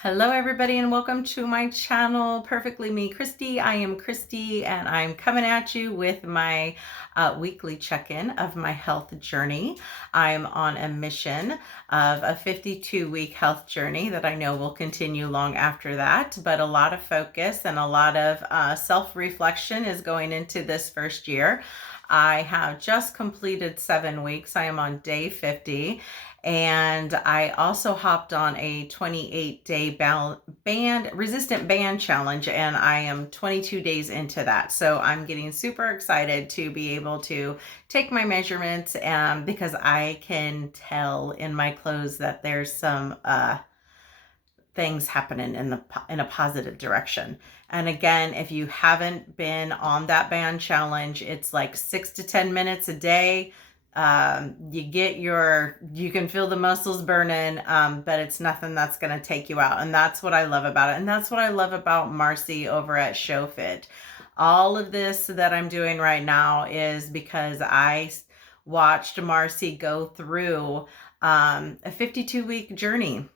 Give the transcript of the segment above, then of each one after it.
Hello, everybody, and welcome to my channel, Perfectly Me, Christy. I am Christy, and I'm coming at you with my weekly check-in of my health journey. I'm on a mission of a 52-week health journey that I know will continue long after that, but a lot of focus and a lot of self-reflection is going into this first year. I have just completed 7 weeks. I am on day 50. And I also hopped on a 28-day resistant band challenge, and I am 22 days into that. So I'm getting super excited to be able to take my measurements, because I can tell in my clothes that there's some things happening in a positive direction. And again, if you haven't been on that band challenge, it's like 6 to 10 minutes a day. You can feel the muscles burning, but it's nothing that's going to take you out. And that's what I love about it. And that's what I love about Marcy over at Scho.Fit. All of this that I'm doing right now is because I watched Marcy go through a 52-week journey,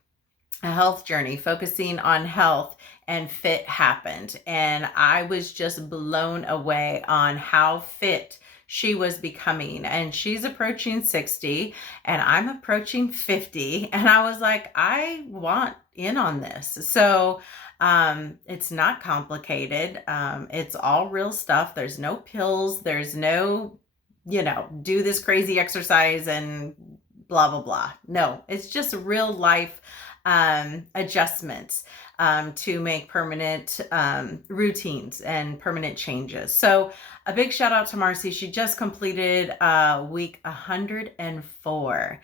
a health journey, focusing on health, and fit happened. And I was just blown away on how fit she was becoming. And she's approaching 60 and I'm approaching 50. And I was like, I want in on this. So it's not complicated. It's all real stuff. There's no pills. There's no, do this crazy exercise and blah, blah, blah. No, it's just real life adjustments to make permanent routines and permanent changes. So a big shout out to Marcy. She just completed week 104.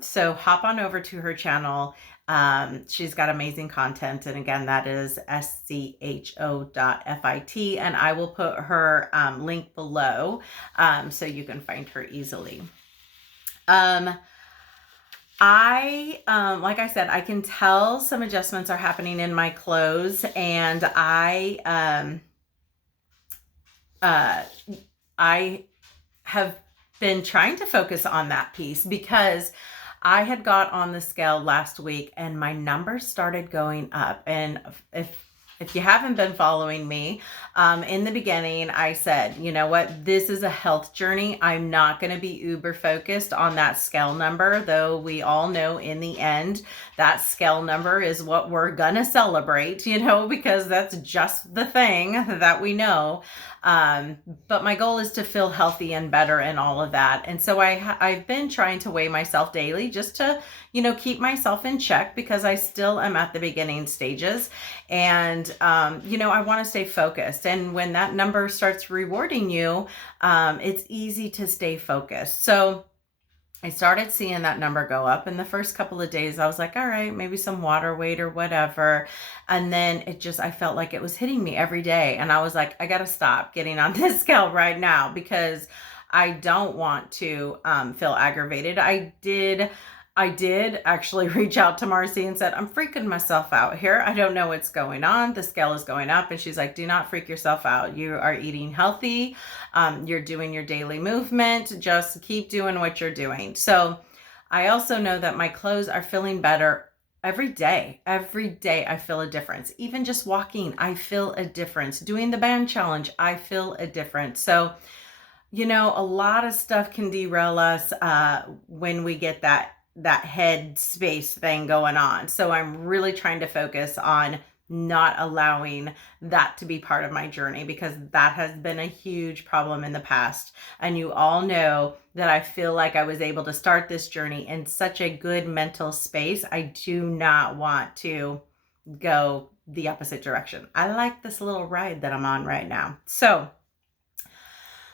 So hop on over to her channel. She's got amazing content. And again, that is scho.fit. And I will put her link below so you can find her easily. Like I said, I can tell some adjustments are happening in my clothes, and I have been trying to focus on that piece because I had got on the scale last week and my numbers started going up. And if you haven't been following me, in the beginning, I said, you know what, this is a health journey. I'm not going to be uber focused on that scale number, though we all know in the end, that scale number is what we're going to celebrate, because that's just the thing that we know. But my goal is to feel healthy and better and all of that. And so I've been trying to weigh myself daily just to, keep myself in check because I still am at the beginning stages. And, I want to stay focused. And when that number starts rewarding you, it's easy to stay focused. So I started seeing that number go up. In the first couple of days, I was like, all right, maybe some water weight or whatever. And then I felt like it was hitting me every day. And I was like, I got to stop getting on this scale right now because I don't want to feel aggravated. I did actually reach out to Marcy and said, I'm freaking myself out here. I don't know what's going on. The scale is going up. And she's like, do not freak yourself out. You are eating healthy. You're doing your daily movement. Just keep doing what you're doing. So I also know that my clothes are feeling better every day. Every day I feel a difference. Even just walking, I feel a difference. Doing the band challenge, I feel a difference. So, a lot of stuff can derail us when we get that head space thing going on. So I'm really trying to focus on not allowing that to be part of my journey because that has been a huge problem in the past. And you all know that I feel like I was able to start this journey in such a good mental space. I do not want to go the opposite direction. I like this little ride that I'm on right now. So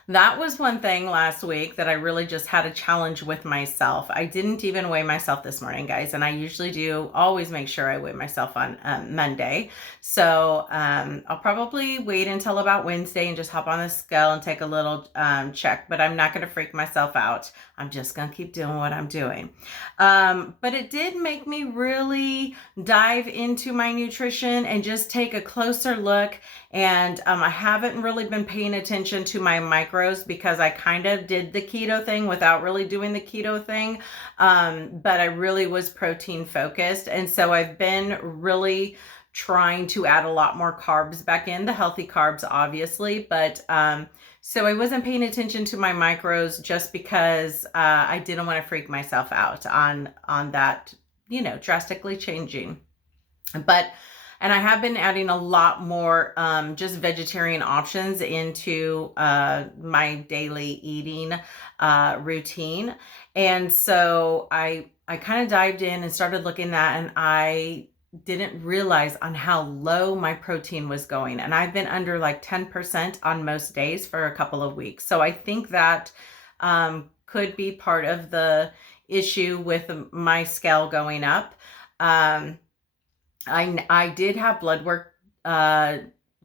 that was one thing last week that I really just had a challenge with myself. I didn't even weigh myself this morning, guys, and I usually do always make sure I weigh myself on Monday. So I'll probably wait until about Wednesday and just hop on the scale and take a little check, but I'm not going to freak myself out. I'm just going to keep doing what I'm doing. But it did make me really dive into my nutrition and just take a closer look. And I haven't really been paying attention to my macros because I kind of did the keto thing without really doing the keto thing. But I really was protein focused. And so I've been really trying to add a lot more carbs back in, the healthy carbs, obviously. But so I wasn't paying attention to my macros just because I didn't want to freak myself out on that, drastically changing. But and I have been adding a lot more just vegetarian options into my daily eating routine. And so I kind of dived in and started looking at that, and I didn't realize on how low my protein was going. And I've been under like 10% on most days for a couple of weeks. So I think that could be part of the issue with my scale going up. I did have blood work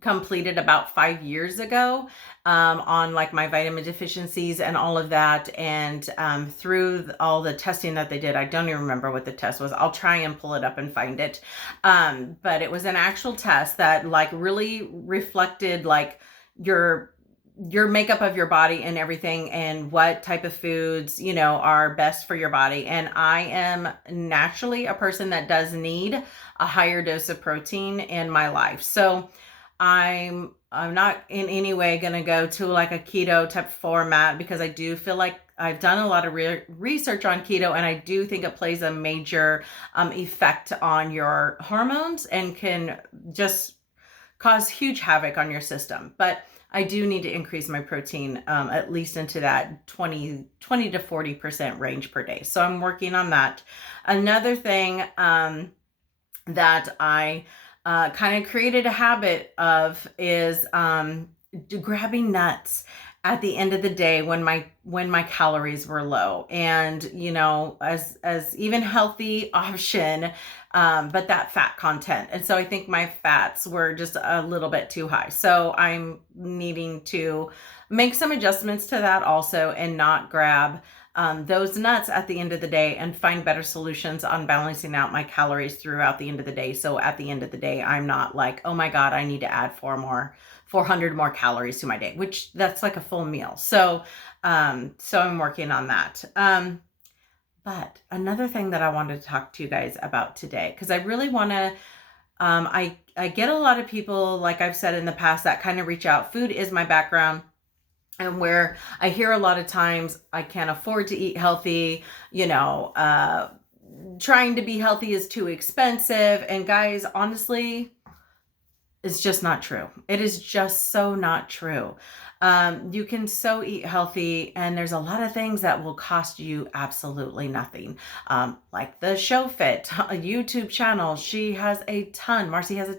completed about 5 years ago on like my vitamin deficiencies and all of that. And through all the testing that they did, I don't even remember what the test was. I'll try and pull it up and find it. But it was an actual test that like really reflected like your makeup of your body and everything, and what type of foods, are best for your body. And I am naturally a person that does need a higher dose of protein in my life. So I'm not in any way going to go to like a keto type format, because I do feel like I've done a lot of research on keto, and I do think it plays a major effect on your hormones and can just cause huge havoc on your system. But I do need to increase my protein at least into that 20 to 40% range per day. So I'm working on that. Another thing that I kind of created a habit of is grabbing nuts at the end of the day when my calories were low, and as even healthy option, but that fat content. And so I think my fats were just a little bit too high, so I'm needing to make some adjustments to that also, and not grab those nuts at the end of the day, and find better solutions on balancing out my calories throughout the end of the day. So at the end of the day, I'm not like, oh my God, I need to add 400 more calories to my day, which that's like a full meal. So I'm working on that. But another thing that I wanted to talk to you guys about today, because I really want to, I get a lot of people, like I've said in the past, that kind of reach out. Food is my background. And where I hear a lot of times, I can't afford to eat healthy, trying to be healthy is too expensive. And guys, honestly, it's just not true. It is just so not true. You can so eat healthy, and there's a lot of things that will cost you absolutely nothing. Like the Scho.Fit, a YouTube channel. Marcy has a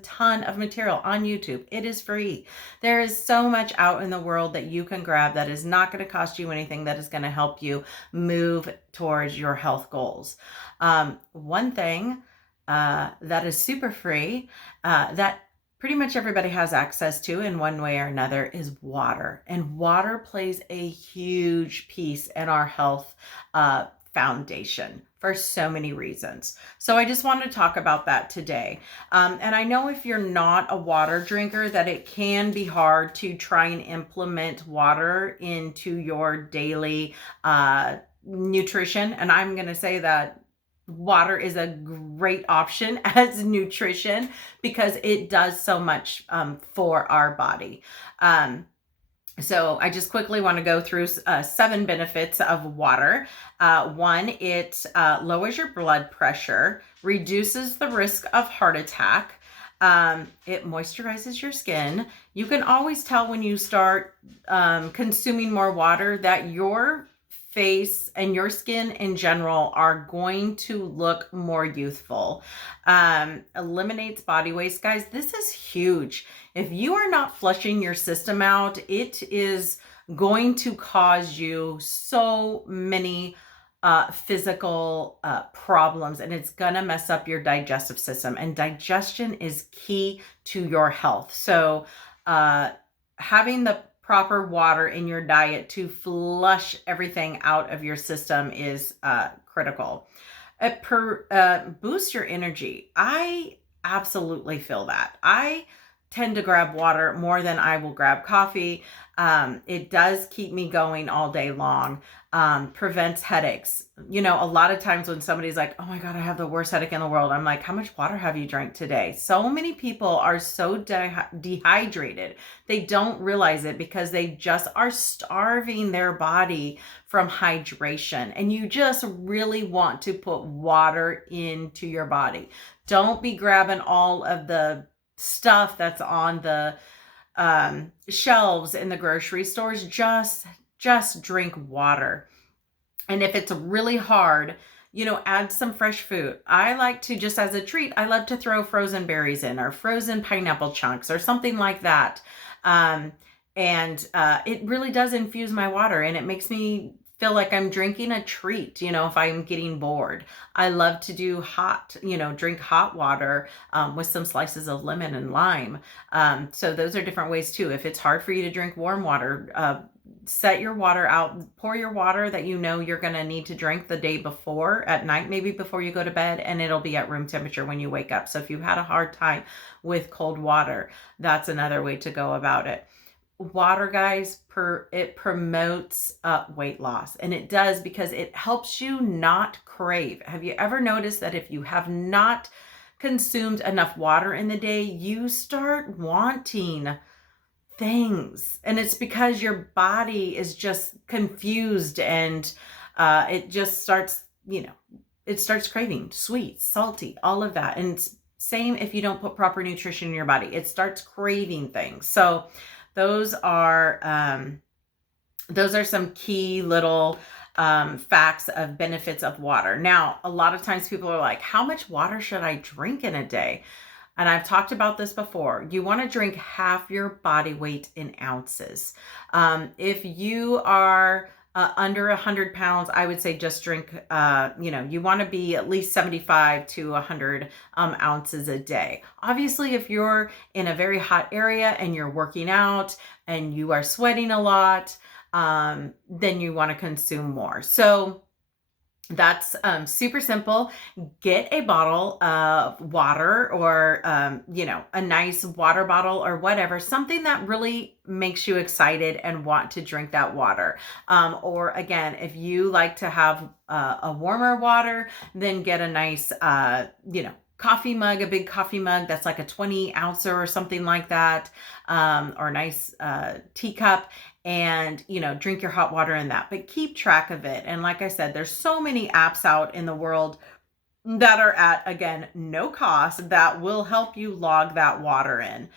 ton of material on YouTube. It is free. There is so much out in the world that you can grab that is not going to cost you anything, that is going to help you move towards your health goals. One thing that is super free, that pretty much everybody has access to in one way or another, is water. And water plays a huge piece in our health foundation for so many reasons. So I just want to talk about that today. And I know if you're not a water drinker, that it can be hard to try and implement water into your daily nutrition. And I'm going to say that water is a great option as nutrition, because it does so much for our body. So I just quickly want to go through 7 benefits of water. One, it lowers your blood pressure, reduces the risk of heart attack. It moisturizes your skin. You can always tell when you start consuming more water that your face and your skin in general are going to look more youthful. Eliminates body waste. Guys, this is huge. If you are not flushing your system out, it is going to cause you so many physical problems, and it's gonna mess up your digestive system. And digestion is key to your health. So having the proper water in your diet to flush everything out of your system is critical. It boosts your energy. I absolutely feel that. I tend to grab water more than I will grab coffee. It does keep me going all day long. Prevents headaches. You know, a lot of times when somebody's like, oh my God, I have the worst headache in the world, I'm like, how much water have you drank today? So many people are so dehydrated. They don't realize it because they just are starving their body from hydration. And you just really want to put water into your body. Don't be grabbing all of the stuff that's on the shelves in the grocery stores. Just drink water. And if it's really hard, you know, add some fresh food. I like to, just as a treat, I love to throw frozen berries in, or frozen pineapple chunks or something like that. Um, and it really does infuse my water, and it makes me feel like I'm drinking a treat, you know, if I'm getting bored. I love to do hot, you know, drink hot water with some slices of lemon and lime. So those are different ways too. If it's hard for you to drink warm water, set your water out, pour your water that you know you're going to need to drink the day before, at night, maybe before you go to bed, and it'll be at room temperature when you wake up. So if you've had a hard time with cold water, that's another way to go about it. Water, guys, it promotes weight loss, and it does because it helps you not crave. Have you ever noticed that if you have not consumed enough water in the day, you start wanting things, and it's because your body is just confused, and it just starts, you know, it starts craving sweet, salty, all of that. And it's same if you don't put proper nutrition in your body, it starts craving things. So those are some key little facts of benefits of water. Now, a lot of times people are like, how much water should I drink in a day? And I've talked about this before. You want to drink half your body weight in ounces. If you are under 100 pounds, I would say just drink, you know, you want to be at least 75 to 100 ounces a day. Obviously, if you're in a very hot area and you're working out and you are sweating a lot, then you want to consume more. So that's super simple. Get a bottle of water, or, you know, a nice water bottle or whatever, something that really makes you excited and want to drink that water. Or again, if you like to have a warmer water, then get a nice, you know, coffee mug, a big coffee mug that's like a 20 ouncer or something like that, or a nice teacup, and, you know, drink your hot water in that, but keep track of it. And like I said, there's so many apps out in the world that are at, again, no cost, that will help you log that water in.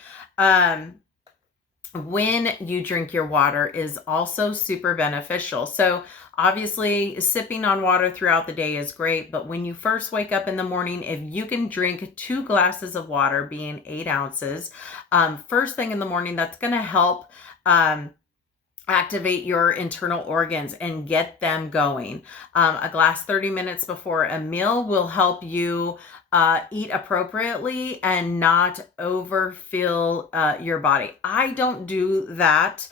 When you drink your water is also super beneficial. So obviously sipping on water throughout the day is great, but when you first wake up in the morning, if you can drink 2 glasses of water, being 8 ounces, first thing in the morning, that's going to help activate your internal organs and get them going. A glass 30 minutes before a meal will help you eat appropriately and not overfill your body. I don't do that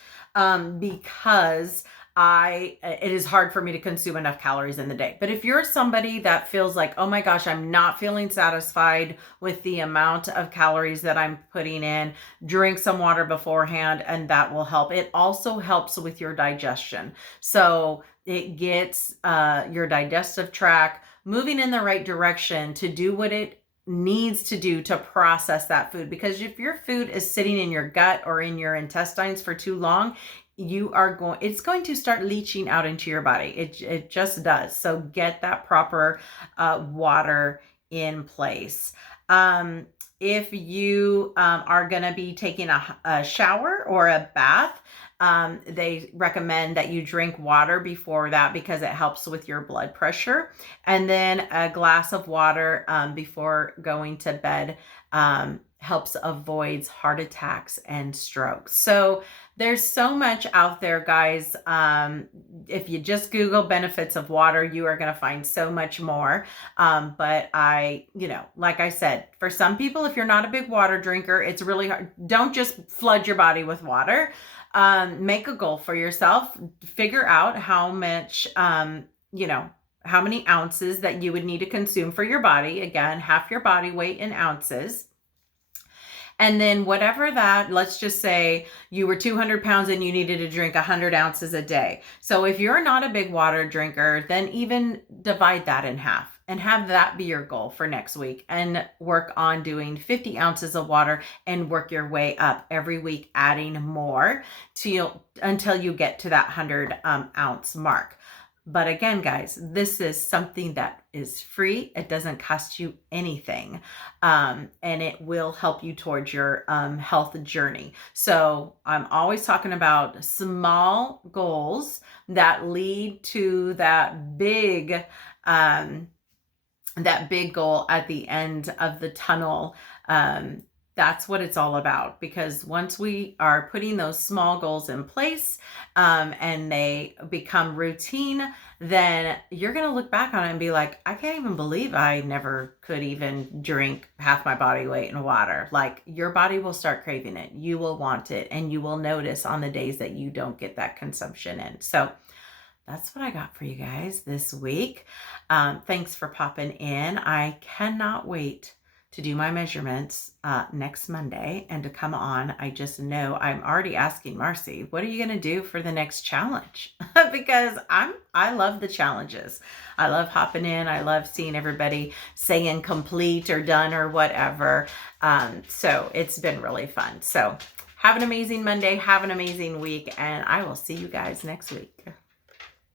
because it is hard for me to consume enough calories in the day. But if you're somebody that feels like, oh my gosh, I'm not feeling satisfied with the amount of calories that I'm putting in, drink some water beforehand, and that will help. It also helps with your digestion. So it gets your digestive tract moving in the right direction to do what it needs to do to process that food. Because if your food is sitting in your gut or in your intestines for too long, it's going to start leaching out into your body. It just does. So get that proper water in place. If you are going to be taking a shower or a bath, they recommend that you drink water before that because it helps with your blood pressure. And then a glass of water before going to bed helps avoid heart attacks and strokes. So there's so much out there, guys. If you just Google benefits of water, you are going to find so much more. But you know, like I said, for some people, if you're not a big water drinker, it's really hard. Don't just flood your body with water. Make a goal for yourself. Figure out how much, you know, how many ounces that you would need to consume for your body. Again, half your body weight in ounces. And then whatever that, let's just say you were 200 pounds and you needed to drink 100 ounces a day. So if you're not a big water drinker, then even divide that in half and have that be your goal for next week, and work on doing 50 ounces of water and work your way up every week, adding more until you get to that 100 ounce mark. But again, guys, this is something that is free. It doesn't cost you anything. And it will help you towards your health journey. So I'm always talking about small goals that lead to that big goal at the end of the tunnel. That's what it's all about, because once we are putting those small goals in place and they become routine, then you're going to look back on it and be like, I can't even believe I never could even drink half my body weight in water. Like, your body will start craving it. You will want it, and you will notice on the days that you don't get that consumption in. So that's what I got for you guys this week. Thanks for popping in. I cannot wait to do my measurements next Monday and to come on. I just know I'm already asking Marcy, what are you going to do for the next challenge? Because I love the challenges. I love hopping in. I love seeing everybody saying complete or done or whatever. So it's been really fun. So have an amazing Monday. Have an amazing week. And I will see you guys next week.